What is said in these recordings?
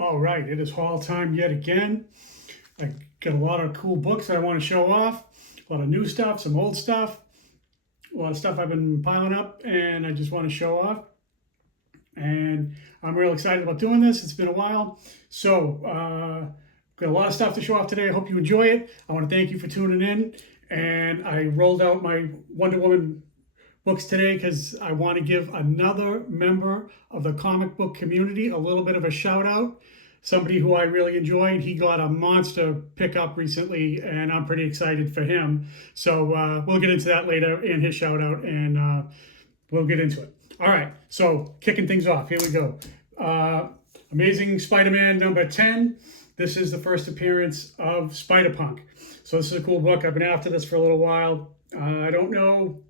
All right, it is haul time yet again. I got a lot of cool books that I want to show off, a lot of new stuff, some old stuff, a lot of stuff I've been piling up, and I just want to show off. And I'm real excited about doing this. It's been a while. So, got a lot of stuff to show off today. I hope you enjoy it. I want to thank you for tuning in. And I rolled out my Wonder Woman books today because I want to give another member of the comic book community a little bit of a shout out. Somebody who I really enjoyed. He got a monster pickup recently, and I'm pretty excited for him. So we'll get into that later in his shout out, and we'll get into it. All right, so kicking things off, here we go. Amazing Spider-Man number 10. This is the first appearance of Spider-Punk. So this is a cool book. I've been after this for a little while. I don't know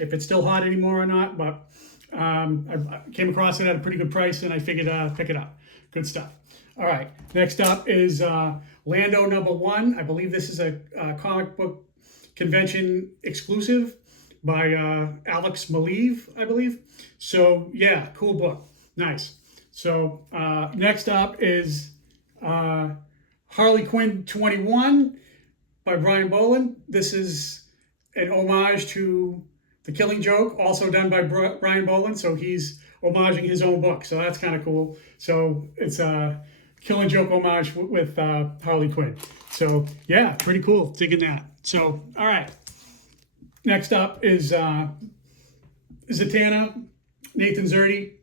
if it's still hot anymore or not, but I came across it at a pretty good price, and I figured pick it up. Good stuff. All right, next up is Lando number 1. I believe this is a comic book convention exclusive by Alex Maleev, I believe. So yeah, cool book. Nice. So next up is Harley Quinn 21 by Brian Boland. This is an homage to The Killing Joke, also done by Brian Boland. So he's homaging his own book. So that's kind of cool. So it's a Killing Joke homage with Harley Quinn. So yeah, pretty cool. Digging that. So, all right. Next up is Zatanna, Nathan Zerdy.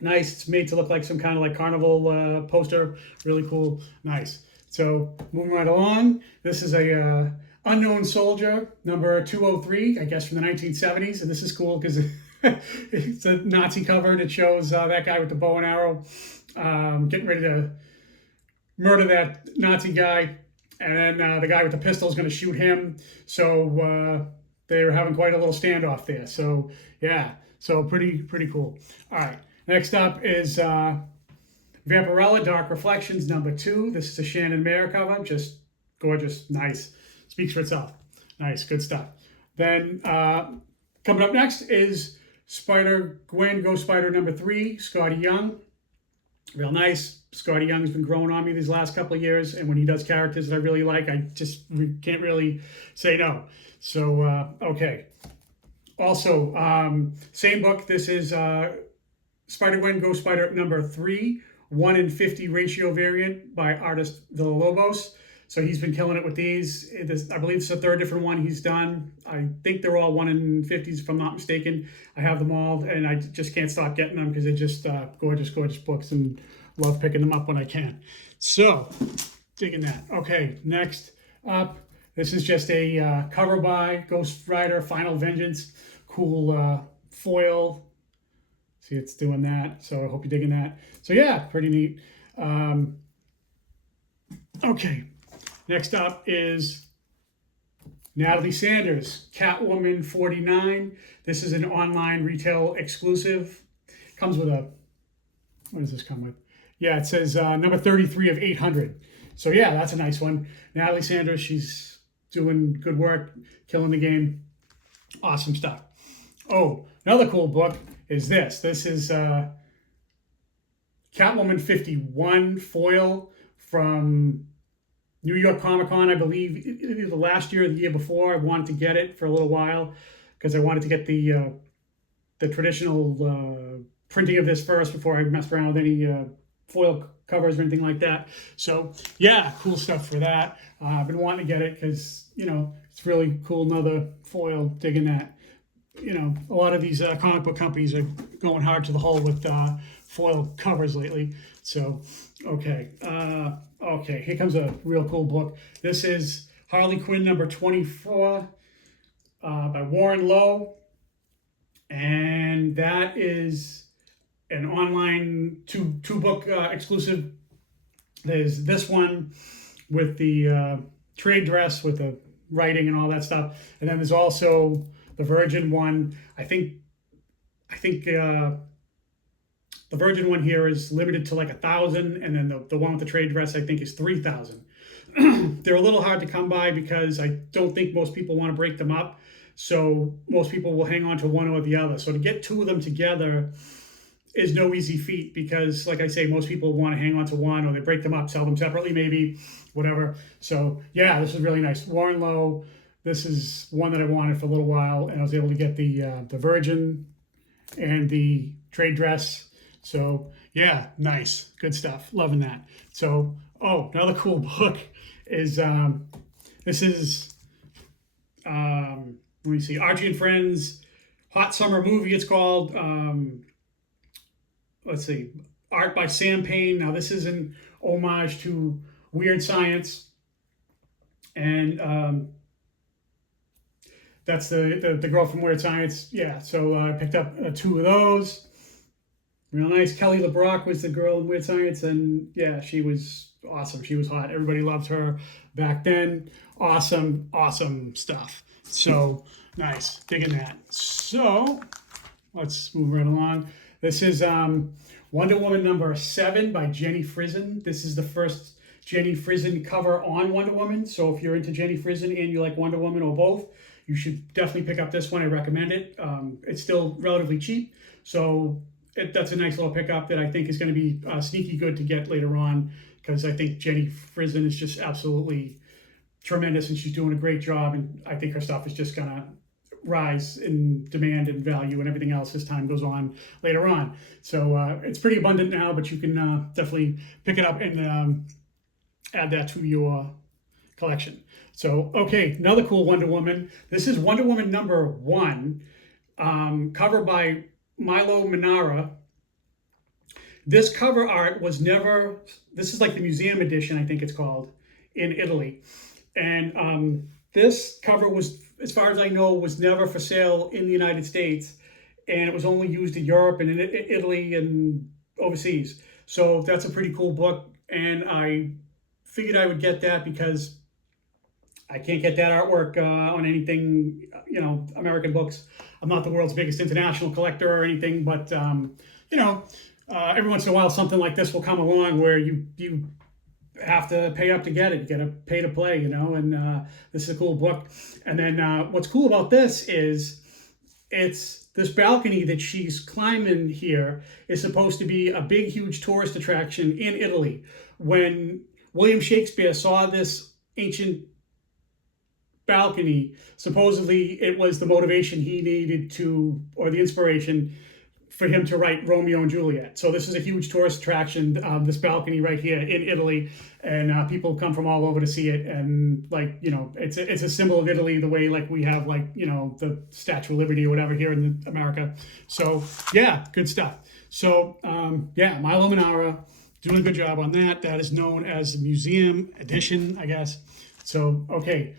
Nice. It's made to look like some kind of like carnival poster. Really cool. Nice. So moving right along. This is a Unknown Soldier number 203, I guess from the 1970s. And this is cool because it's a Nazi cover, and it shows that guy with the bow and arrow getting ready to murder that Nazi guy. And then the guy with the pistol is going to shoot him. So they're having quite a little standoff there. So yeah, so pretty cool. All right, next up is Vampirella Dark Reflections number 2. This is a Shannon Mayer cover, just gorgeous, nice, speaks for itself. Nice, good stuff. Then coming up next is Spider-Gwen Ghost Spider number 3, Scotty Young. Real nice. Scotty Young's been growing on me these last couple of years, and when he does characters that I really like, I just can't really say no. So, okay. Also, same book. This is Spider-Gwen Ghost Spider number 3, 1 in 50 ratio variant by artist Villalobos. So he's been killing it with these. I believe it's the third different one he's done. I think they're all 1 in 50s, if I'm not mistaken. I have them all, and I just can't stop getting them because they're just gorgeous books, and love picking them up when I can. So, digging that. Okay, next up, this is just a cover by Ghost Rider Final Vengeance. Cool foil. See, it's doing that. So I hope you're digging that. So yeah, pretty neat. Okay, next up is Natalie Sanders, Catwoman 49. This is an online retail exclusive. Comes with a, what does this come with? Yeah, it says number 33 of 800. So yeah, that's a nice one. Natalie Sanders, she's doing good work, killing the game. Awesome stuff. Oh, another cool book is this. This is Catwoman 51 foil from New York Comic Con, I believe, either the last year or the year before. I wanted to get it for a little while because I wanted to get the traditional printing of this first before I messed around with any foil covers or anything like that. So yeah, cool stuff for that. I've been wanting to get it because, you know, it's really cool. Another foil, digging that. You know, a lot of these comic book companies are going hard to the hole with foil covers lately. So, okay. Okay, here comes a real cool book. This is Harley Quinn number 24 by Warren Lowe. And that is an online two book exclusive. There's this one with the trade dress with the writing and all that stuff, and then there's also the Virgin one. I think the Virgin one here is limited to like 1,000, and then the one with the trade dress I think is 3,000. They're a little hard to come by because I don't think most people want to break them up. So most people will hang on to one or the other. So to get two of them together, is no easy feat because, like I say, most people want to hang on to one or they break them up, sell them separately, maybe, whatever. So, yeah, this is really nice. Warren Low, this is one that I wanted for a little while, and I was able to get the Virgin and the trade dress. So, yeah, nice. Good stuff. Loving that. So, oh, another cool book is this is, let me see, Archie and Friends, Hot Summer Movie, it's called. Let's see, art by Sam Payne. Now, this is an homage to Weird Science. And that's the girl from Weird Science. Yeah, so I picked up two of those. Real nice. Kelly LeBrock was the girl in Weird Science, and yeah, she was awesome. She was hot. Everybody loved her back then. Awesome, awesome stuff. So nice, digging that. So let's move right along. This is Wonder Woman number 7 by Jenny Frison. This is the first Jenny Frison cover on Wonder Woman. So if you're into Jenny Frison and you like Wonder Woman or both, you should definitely pick up this one. I recommend it. It's still relatively cheap, so that's a nice little pickup that I think is going to be sneaky good to get later on, because I think Jenny Frison is just absolutely tremendous and she's doing a great job, and I think her stuff is just going to rise in demand and value and everything else as time goes on later on. So it's pretty abundant now, but you can definitely pick it up and add that to your collection. So, okay, another cool Wonder Woman. This is Wonder Woman number 1, cover by Milo Manara. This cover art was never, this is like the museum edition, I think it's called, in Italy. And this cover was, as far as I know, was never for sale in the United States. And it was only used in Europe and in Italy and overseas. So that's a pretty cool book. And I figured I would get that because I can't get that artwork on anything, you know, American books. I'm not the world's biggest international collector or anything, but, you know, every once in a while something like this will come along where you have to pay up to get it. You got to pay to play, you know, and this is a cool book. And then what's cool about this is it's this balcony that she's climbing here is supposed to be a big, huge tourist attraction in Italy. When William Shakespeare saw this ancient balcony, supposedly it was the motivation he needed to, or the inspiration for him to write Romeo and Juliet. So this is a huge tourist attraction, this balcony right here in Italy, and people come from all over to see it. And like, you know, it's a symbol of Italy, the way like we have like, you know, the Statue of Liberty or whatever here in America. So yeah, good stuff. So yeah, Milo Manara doing a good job on that. That is known as the museum edition, I guess. So, okay.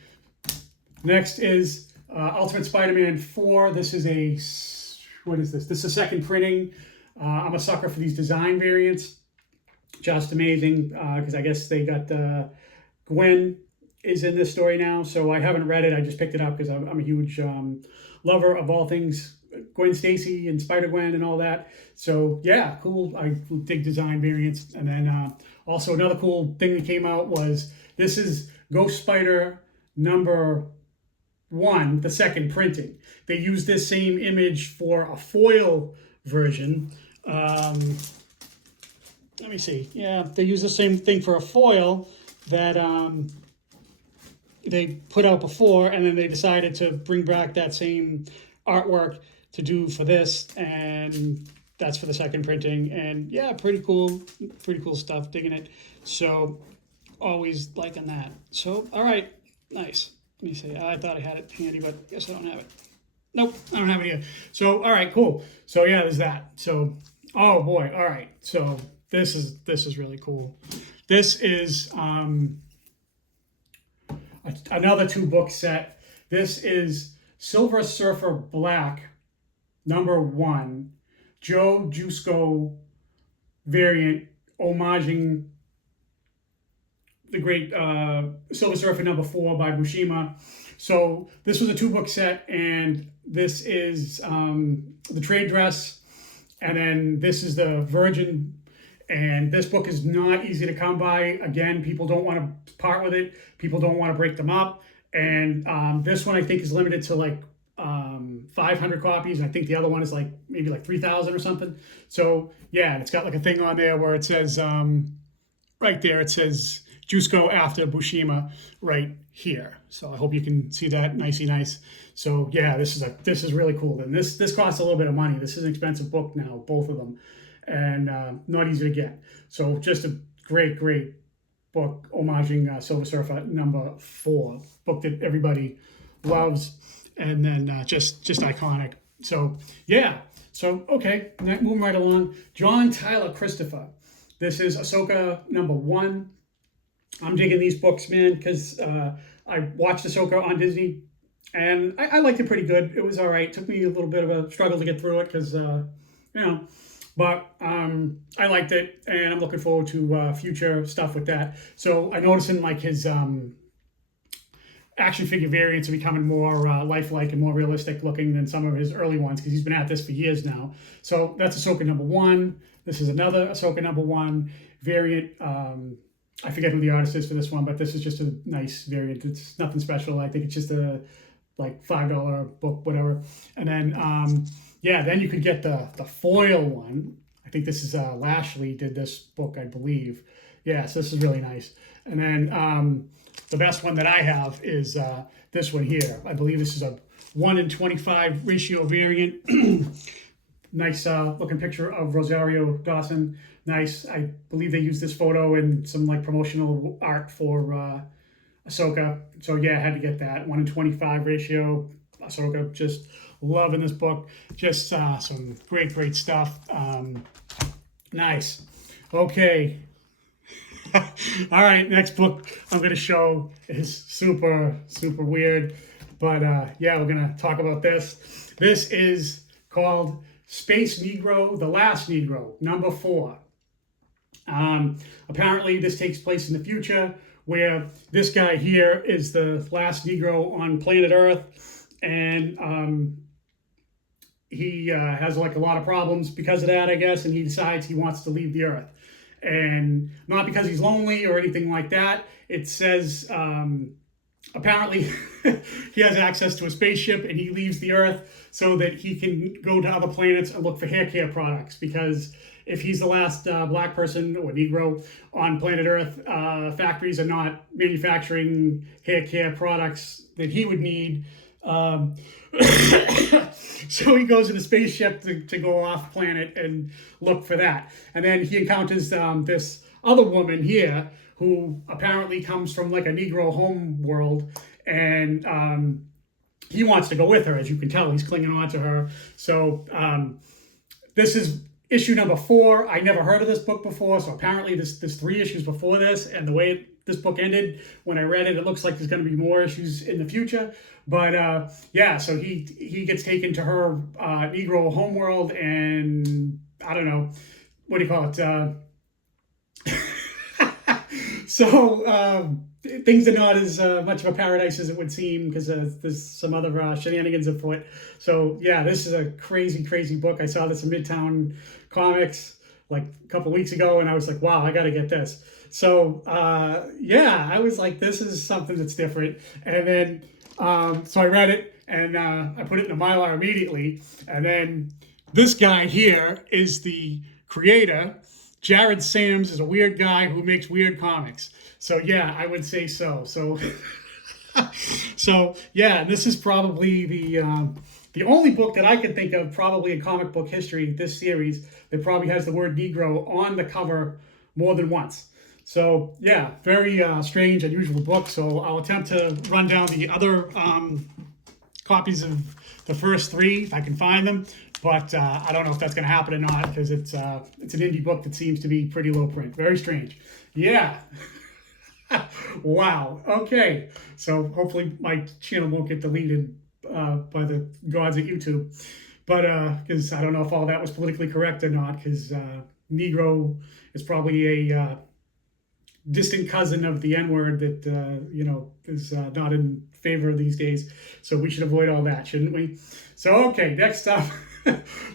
Next is Ultimate Spider-Man 4. This is a, what is this? This is a second printing. I'm a sucker for these design variants. Just amazing, because I guess they got Gwen is in this story now. So I haven't read it. I just picked it up because I'm a huge lover of all things Gwen Stacy and Spider-Gwen and all that. So yeah, cool. I dig design variants. And then also another cool thing that came out was this is Ghost Spider number 1, the second printing. They used this same image for a foil version. Let me see. Yeah, they used the same thing for a foil that they put out before, and then they decided to bring back that same artwork to do for this, and that's for the second printing. And yeah, pretty cool stuff. Digging it. So always liking that. So all right, nice. Let me see. I thought I had it handy, but I guess I don't have it. Nope, I don't have it here. So, all right, cool. So yeah, there's that. So, oh boy, all right. So this is really cool. This is another 2-book set. This is Silver Surfer Black number 1, Joe Jusko variant, homaging the great Silver Surfer number 4 by Buscema. So this was a 2-book set, and this is the trade dress, and then this is the Virgin. And this book is not easy to come by. Again, people don't want to part with it. People don't want to break them up. And this one I think is limited to like 500 copies. And I think the other one is like maybe like 3,000 or something. So yeah, and it's got like a thing on there where it says, right there, it says Jusco after Bushima right here. So I hope you can see that nicey nice. So yeah, this is really cool. And this costs a little bit of money. This is an expensive book now, both of them, and not easy to get. So just a great book homaging Silver Surfer #4, book that everybody loves, and then just iconic. So yeah, so okay, moving right along. John Tyler Christopher. This is Ahsoka #1. I'm digging these books, man, because I watched Ahsoka on Disney, and I liked it pretty good. It was all right. It took me a little bit of a struggle to get through it because, but I liked it, and I'm looking forward to future stuff with that. So I noticed in like his action figure variants are becoming more lifelike and more realistic looking than some of his early ones because he's been at this for years now. So that's Ahsoka #1. This is another Ahsoka #1 variant. I forget who the artist is for this one, but this is just a nice variant. It's nothing special. I think it's just a like $5 book, whatever. And then then you could get the foil one. I think this is Lashley did this book, I believe. Yeah, so this is really nice. And then the best one that I have is this one here. I believe this is a 1:25 ratio variant. Nice looking picture of Rosario Dawson. Nice. I believe they used this photo in some like promotional art for Ahsoka. So yeah, I had to get that 1:25 ratio. Ahsoka, just loving this book. Just some great stuff. Nice. Okay. All right, next book I'm going to show is super weird, but yeah, we're going to talk about this. This is called Space Negro, The Last Negro, #4. Apparently this takes place in the future where this guy here is the last Negro on planet Earth, and he has like a lot of problems because of that, I guess, and he decides he wants to leave the Earth. And not because he's lonely or anything like that. It says apparently he has access to a spaceship and he leaves the Earth so that he can go to other planets and look for hair care products, because if he's the last black person or Negro on planet Earth, factories are not manufacturing hair care products that he would need. So he goes in a spaceship to go off planet and look for that. And then he encounters this other woman here who apparently comes from like a Negro home world, and he wants to go with her. As you can tell, he's clinging on to her. So this is issue #4. I never heard of this book before, so apparently there's 3 issues before this, and the way this book ended, when I read it, it looks like there's going to be more issues in the future. But yeah, so he gets taken to her Negro homeworld, and I don't know, what do you call it? So things are not as much of a paradise as it would seem, because there's some other shenanigans afoot. So yeah, this is a crazy book. I saw this in Midtown Comics like a couple weeks ago, and I was like, wow, I got to get this. So yeah, I was like, this is something that's different. And then so I read it, and I put it in a Mylar immediately. And then this guy here is the creator. Jared Sams is a weird guy who makes weird comics. So yeah, I would say so. So so yeah, this is probably the only book that I can think of, probably in comic book history, this series, that probably has the word Negro on the cover more than once. So yeah, very strange, unusual book. So I'll attempt to run down the other copies of the first 3 if I can find them. But I don't know if that's going to happen or not, because it's an indie book that seems to be pretty low print. Very strange. Yeah. Wow. Okay. So hopefully my channel won't get deleted by the gods at YouTube. But because I don't know if all that was politically correct or not, because Negro is probably a distant cousin of the N-word that, is not in favor these days. So we should avoid all that, shouldn't we? So, okay, next up,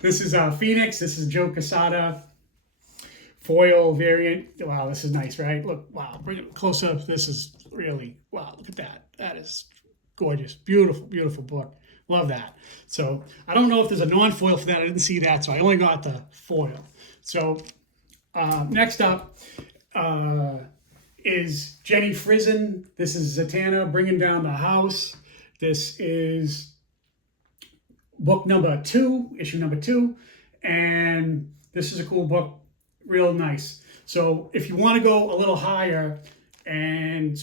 this is Phoenix. This is Joe Quesada foil variant. Wow, this is nice, right? Look, wow, bring it close up. This is really, wow, look at that. That is gorgeous. Beautiful book. Love that. So I don't know if there's a non-foil for that. I didn't see that, so I only got the foil. So next up is Jenny Frison. This is Zatanna Bringing Down the House. This is book number 2, issue number 2, and this is a cool book, real nice. So if you want to go a little higher and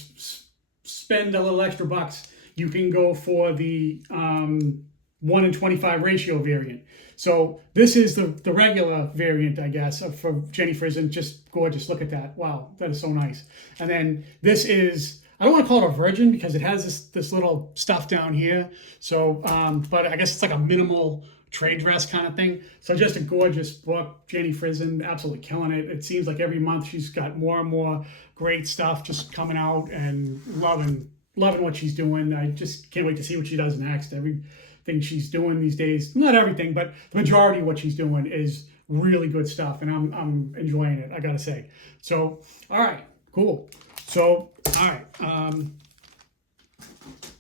spend a little extra bucks, you can go for the 1 in 25 ratio variant. So this is the regular variant, I guess, for Jenny Frison. Just gorgeous. Look at that. Wow, that is so nice. And then this is, I don't want to call it a virgin because it has this little stuff down here. So, but I guess it's like a minimal trade dress kind of thing. So just a gorgeous book. Jenny Frison, absolutely killing it. It seems like every month she's got more and more great stuff just coming out, and loving what she's doing. I just can't wait to see what she does next. Everything she's doing these days, not everything, but the majority of what she's doing is really good stuff, and I'm enjoying it, I gotta say. So, all right, cool. So, all right,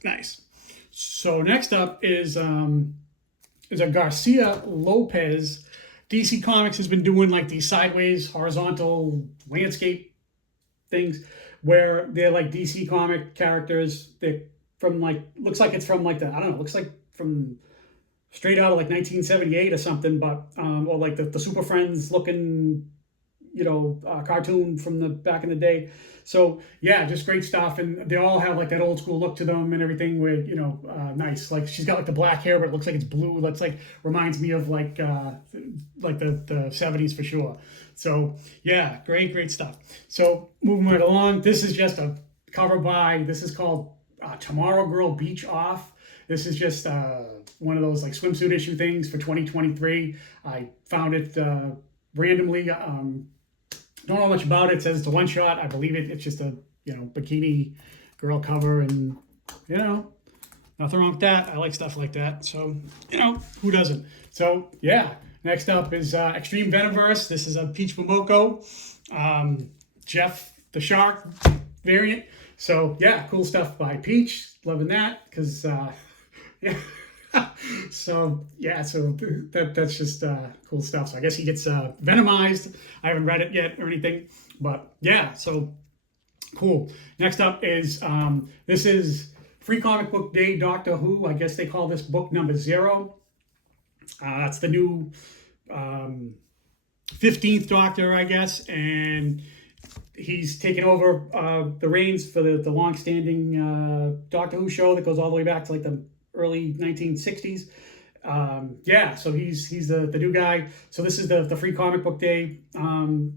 nice. So next up is a Garcia Lopez. DC Comics has been doing like these sideways, horizontal landscape things where they're like DC comic characters. They're from like, looks like it's from like I don't know, looks like from straight out of like 1978 or something, but or like the Super Friends looking, cartoon from the back in the day. So yeah, just great stuff, and they all have like that old school look to them and everything. With nice. Like she's got like the black hair, but it looks like it's blue. That's like reminds me of like the 70s for sure. So yeah, great stuff. So moving right along, this is just a cover by. This is called Tomorrow Girl Beach Off. This is just one of those like swimsuit issue things for 2023. I found it randomly. Don't know much about it. It says it's a one shot. I believe it. It's just a bikini girl cover, and nothing wrong with that. I like stuff like that. So who doesn't? So yeah. Next up is Extreme Venomverse. This is a Peach Momoko, Jeff the Shark variant. So yeah, cool stuff by Peach. Loving that because yeah. So that's just cool stuff. So I guess he gets venomized. I haven't read it yet or anything, but yeah, so cool. Next up is this is Free Comic Book Day Doctor Who. I guess they call this book number 0. It's the new 15th Doctor, I guess, and he's taken over the reins for the long-standing Doctor Who show that goes all the way back to like the early 1960s. So he's the new guy. So this is the Free Comic Book Day thing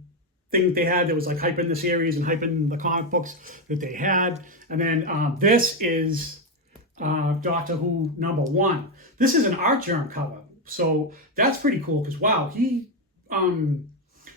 that they had that was like hyping the series and hyping the comic books that they had. And then this is Doctor Who number 1. This is an Art Germ cover. So that's pretty cool because wow, he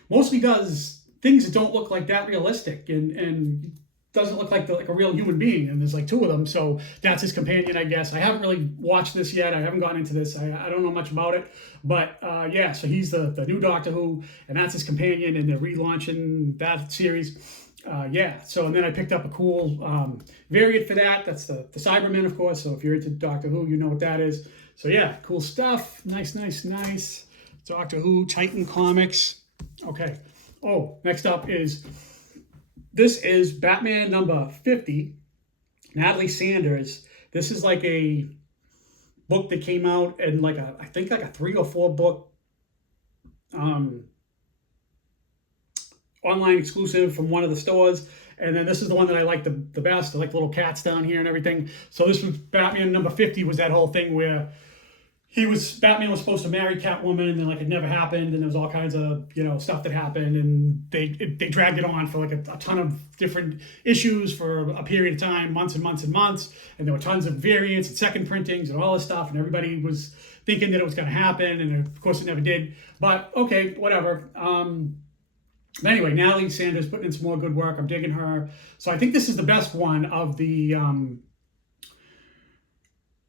mostly does things that don't look like that realistic and doesn't look like a real human being, and there's like 2 of them, so that's his companion, I guess. I haven't really watched this yet. I haven't gotten into this. I don't know much about it, but yeah, so he's the new Doctor Who, and that's his companion, and they're relaunching that series. So and then I picked up a cool variant for that. That's the Cybermen, of course, so if you're into Doctor Who, you know what that is. So yeah, cool stuff. Nice. Doctor Who, Titan Comics. Okay. Oh, next up is... This is Batman number 50, Natalie Sanders. This is like a book that came out in I think a 3 or 4 book online exclusive from one of the stores. And then this is the one that I like the best. I like little cats down here and everything. So this was Batman number 50 was that whole thing where Batman was supposed to marry Catwoman, and then it never happened, and there was all kinds of stuff that happened, and they dragged it on for a ton of different issues for a period of time, months and months and months, and there were tons of variants and second printings and all this stuff, and everybody was thinking that it was going to happen, and of course it never did. But okay, whatever. Anyway, Natalie Sanders putting in some more good work. I'm digging her. So I think this is the best one of the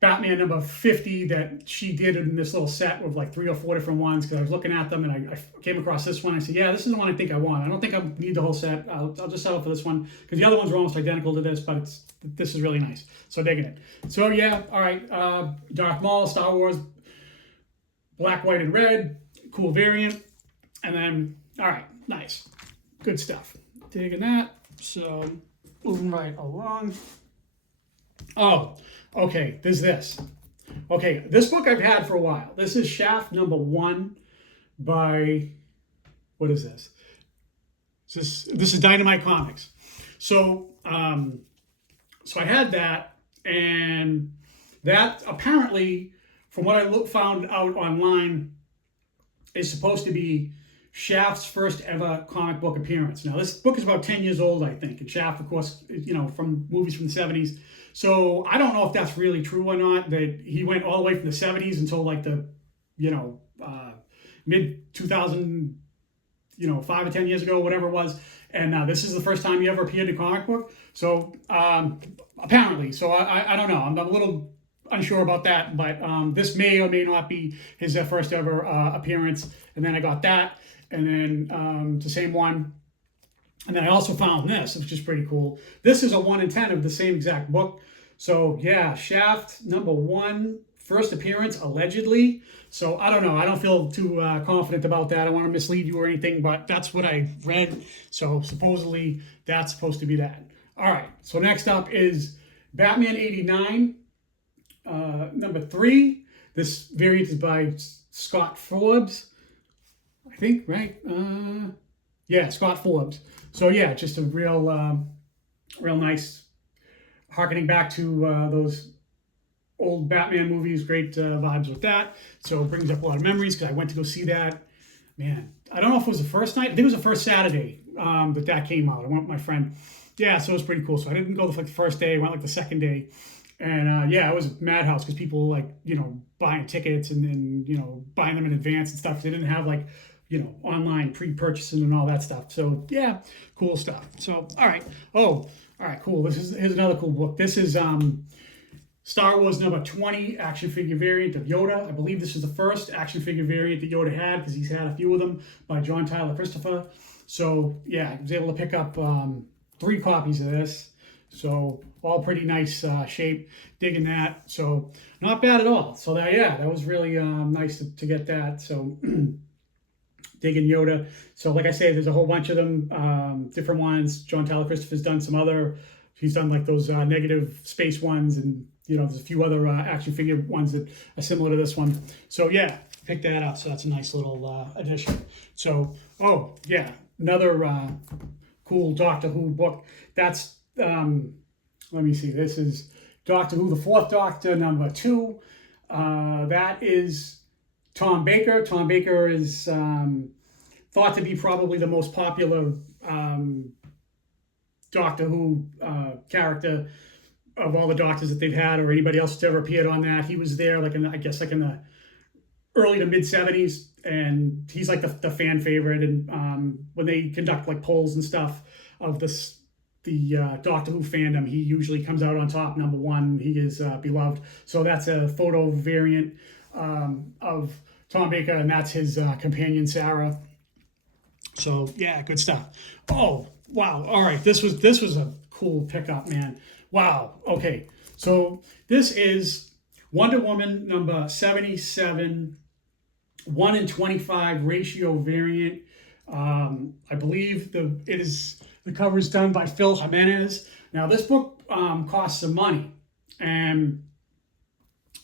Batman number 50 that she did in this little set with like 3 or 4 different ones, because I was looking at them and I came across this one. I said, yeah, this is the one I think I want. I don't think I need the whole set. I'll just settle for this one, because the other ones are almost identical to this, but this is really nice. So digging it. So yeah, all right. Darth Maul, Star Wars, black, white, and red. Cool variant. And then, all right, nice. Good stuff. Digging that. So moving right along. Oh, okay, there's this. Okay, this book I've had for a while. This is Shaft number 1 by, what is this? This is Dynamite Comics. So, so I had that, and that apparently, from what I found out online, is supposed to be Shaft's first ever comic book appearance. Now, this book is about 10 years old, I think, and Shaft, of course, you know, from movies from the 70s. So I don't know if that's really true or not, that he went all the way from the 70s until like the, you know, mid 2000, you know, 5 or 10 years ago, whatever it was. And this is the first time he ever appeared in a comic book. So apparently, so I don't know. I'm a little unsure about that, but this may or may not be his first ever appearance. And then I got that, and then the same one. And then I also found this, which is pretty cool. This is a 1 in 10 of the same exact book. So yeah, Shaft number 1, first appearance, allegedly. So I don't know. I don't feel too confident about that. I don't want to mislead you or anything, but that's what I read. So supposedly that's supposed to be that. All right. So next up is Batman 89, number 3. This variant is by Scott Forbes, I think, right? Yeah, Scott Forbes. So yeah, just a real nice, harkening back to those old Batman movies. Great vibes with that. So it brings up a lot of memories, because I went to go see that. Man, I don't know if it was the first night. I think it was the first Saturday that came out. I went with my friend. Yeah, so it was pretty cool. So I didn't go the first day. I went like the second day. And yeah, it was a madhouse, because people like, you know, buying tickets and then, you know, buying them in advance and stuff. They didn't have like, you know, online pre-purchasing and all that stuff. So yeah, cool stuff. So, all right. Oh, all right, cool. Here's another cool book. This is Star Wars number 20 action figure variant of Yoda. I believe this is the first action figure variant that Yoda had, because he's had a few of them, by John Tyler Christopher. So yeah, I was able to pick up 3 copies of this. So all pretty nice shape. Digging that. So not bad at all. So that was really nice to get that. So digging Yoda. So like I say, there's a whole bunch of them, different ones. John Tyler Christopher's done some other. He's done like those negative space ones, and you know, there's a few other action figure ones that are similar to this one. So yeah, pick that up. So that's a nice little addition. So oh yeah, another cool Doctor Who book. That's let me see. This is Doctor Who, the 4th Doctor, number 2. That is Tom Baker. Tom Baker is thought to be probably the most popular Doctor Who character of all the Doctors that they've had, or anybody else that's ever appeared on that. He was there like in the early to mid 70s, and he's like the fan favorite. And when they conduct like polls and stuff of the Doctor Who fandom, he usually comes out on top, number 1. He is beloved. So that's a photo variant of Tom Baker, and that's his companion Sarah. So yeah, good stuff. Oh wow! All right, this was a cool pickup, man. Wow. Okay, so this is Wonder Woman number 77, 1 in 25 ratio variant. I believe the cover is done by Phil Jimenez. Now this book costs some money, and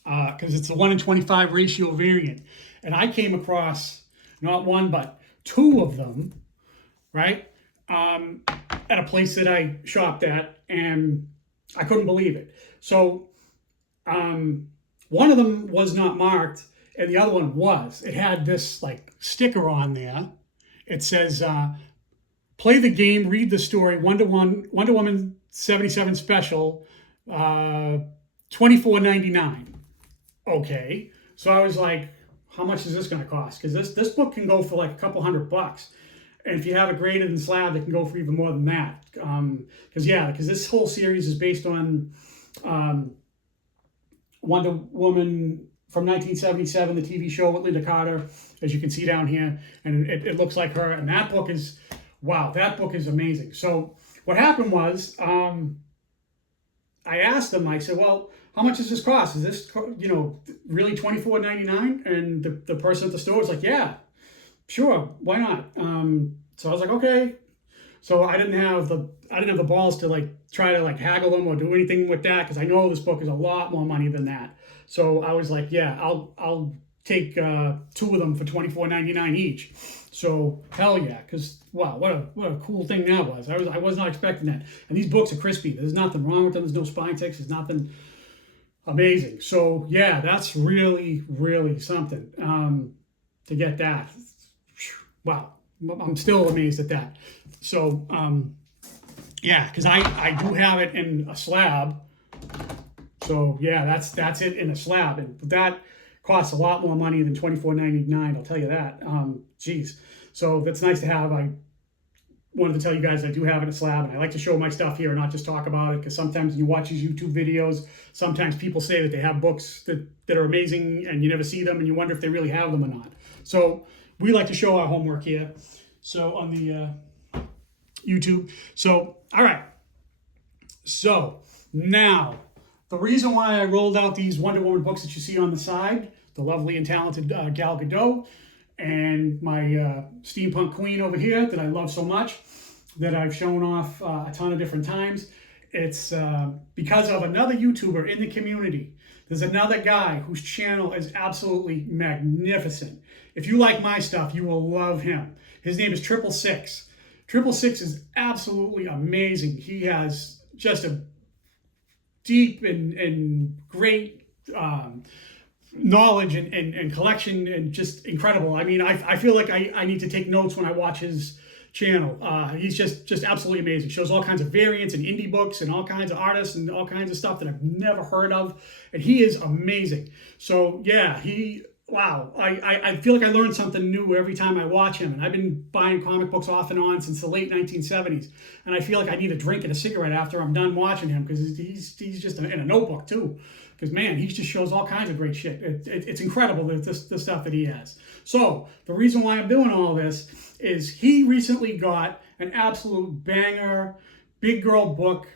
because it's a 1 in 25 ratio variant, and I came across not one but 2 of them, right, at a place that I shopped at, and I couldn't believe it. So one of them was not marked, and the other one was. It had this like sticker on there. It says, play the game, read the story, Wonder Woman 77 special, $24.99. Okay, so I was like, how much is this going to cost? Because this book can go for like a couple $100. And if you have it graded and slabbed, it can go for even more than that. Because this whole series is based on Wonder Woman from 1977, the TV show with Linda Carter, as you can see down here, and it looks like her. And that book is, wow, that book is amazing. So what happened was, I asked them, I said, well, how much does this cost? Is this, really $24.99? And the person at the store was like, yeah, sure, why not? So I was like, okay. So I didn't have the balls to like try to like haggle them or do anything with that, because I know this book is a lot more money than that. So I was like, yeah, I'll take 2 of them for $24.99 each. So hell yeah, because wow, what a cool thing that was. I was not expecting that. And these books are crispy. There's nothing wrong with them. There's no spine ticks. There's nothing. Amazing. So yeah, that's really, really something to get that. Wow, I'm still amazed at that. So yeah, because I do have it in a slab. So yeah, that's it in a slab, and that costs a lot more money than $24.99. I'll tell you that. Geez. So that's nice to have. I wanted to tell you guys I do have it in a slab, and I like to show my stuff here and not just talk about it, because sometimes you watch these YouTube videos, sometimes people say that they have books that are amazing and you never see them and you wonder if they really have them or not. So we like to show our homework here. So on the YouTube. So, all right. So now, the reason why I rolled out these Wonder Woman books that you see on the side, the lovely and talented Gal Gadot, and my steampunk queen over here that I love so much, that I've shown off a ton of different times. It's because of another YouTuber in the community. There's another guy whose channel is absolutely magnificent. If you like my stuff, you will love him. His name is Triple Six. Triple Six is absolutely amazing. He has just a deep and great knowledge and collection, and just incredible. I mean, I feel like I need to take notes when I watch his channel. He's just absolutely amazing. Shows all kinds of variants and indie books and all kinds of artists and all kinds of stuff that I've never heard of. And he is amazing. So yeah, wow. I feel like I learn something new every time I watch him. And I've been buying comic books off and on since the late 1970s. And I feel like I need a drink and a cigarette after I'm done watching him, because he's just in a notebook too. Because man, he just shows all kinds of great shit. It's incredible, the stuff that he has. So the reason why I'm doing all this is he recently got an absolute banger, big girl book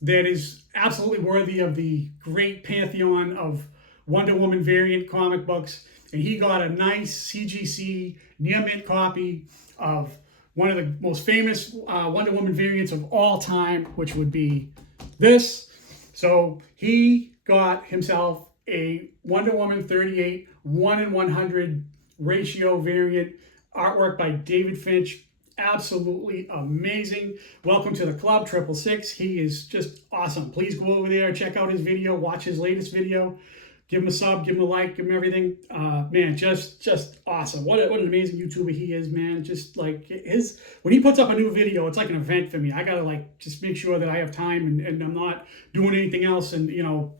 that is absolutely worthy of the great pantheon of Wonder Woman variant comic books. And he got a nice CGC near mint copy of one of the most famous Wonder Woman variants of all time, which would be this. So he got himself a Wonder Woman 38 1:100 ratio variant, artwork by David Finch. Absolutely amazing. Welcome to the club, Triple Six. He is just awesome. Please go over there, check out his video, watch his latest video. Give him a sub, give him a like, give him everything. Man, just awesome. What an amazing YouTuber he is, man. Just like when he puts up a new video, it's like an event for me. I gotta like just make sure that I have time and I'm not doing anything else. And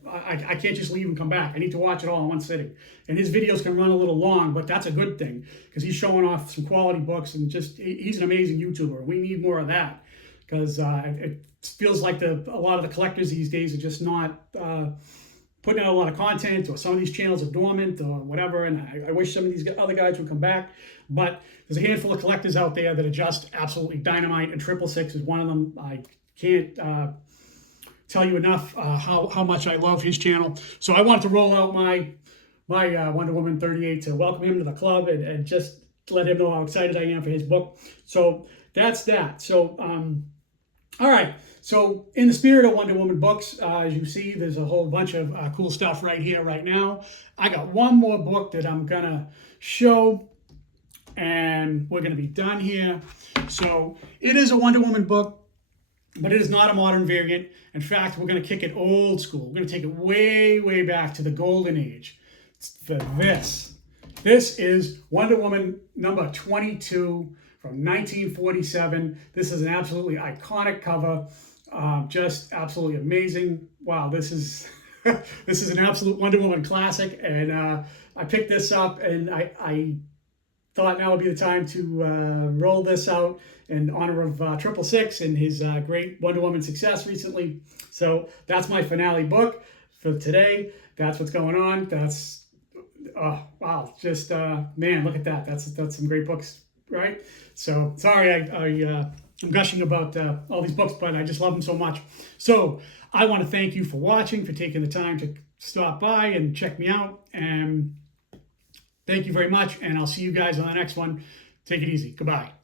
I can't just leave and come back. I need to watch it all in one sitting. And his videos can run a little long, but that's a good thing, because he's showing off some quality books, and he's an amazing YouTuber. We need more of that, because it feels like a lot of the collectors these days are just not putting out a lot of content, or some of these channels are dormant or whatever, and I wish some of these other guys would come back. But there's a handful of collectors out there that are just absolutely dynamite, and Triple Six is one of them. I can't tell you enough how much I love his channel. So I wanted to roll out my Wonder Woman 38 to welcome him to the club and just let him know how excited I am for his book. So that's that. So all right. So in the spirit of Wonder Woman books, as you see, there's a whole bunch of cool stuff right here, right now. I got one more book that I'm going to show, and we're going to be done here. So it is a Wonder Woman book, but it is not a modern variant. In fact, we're going to kick it old school. We're going to take it way, way back to the golden age for this. This is Wonder Woman number 22 from 1947. This is an absolutely iconic cover. Just absolutely amazing. Wow, this is this is an absolute Wonder Woman classic, and I picked this up, and I thought now would be the time to roll this out in honor of Triple Six and his great Wonder Woman success recently. So that's my finale book for today. That's what's going on. That's, oh, wow. Just, man, look at that. That's some great books, right? So sorry, I'm gushing about all these books, but I just love them so much. So I want to thank you for watching, for taking the time to stop by and check me out. And thank you very much. And I'll see you guys on the next one. Take it easy. Goodbye.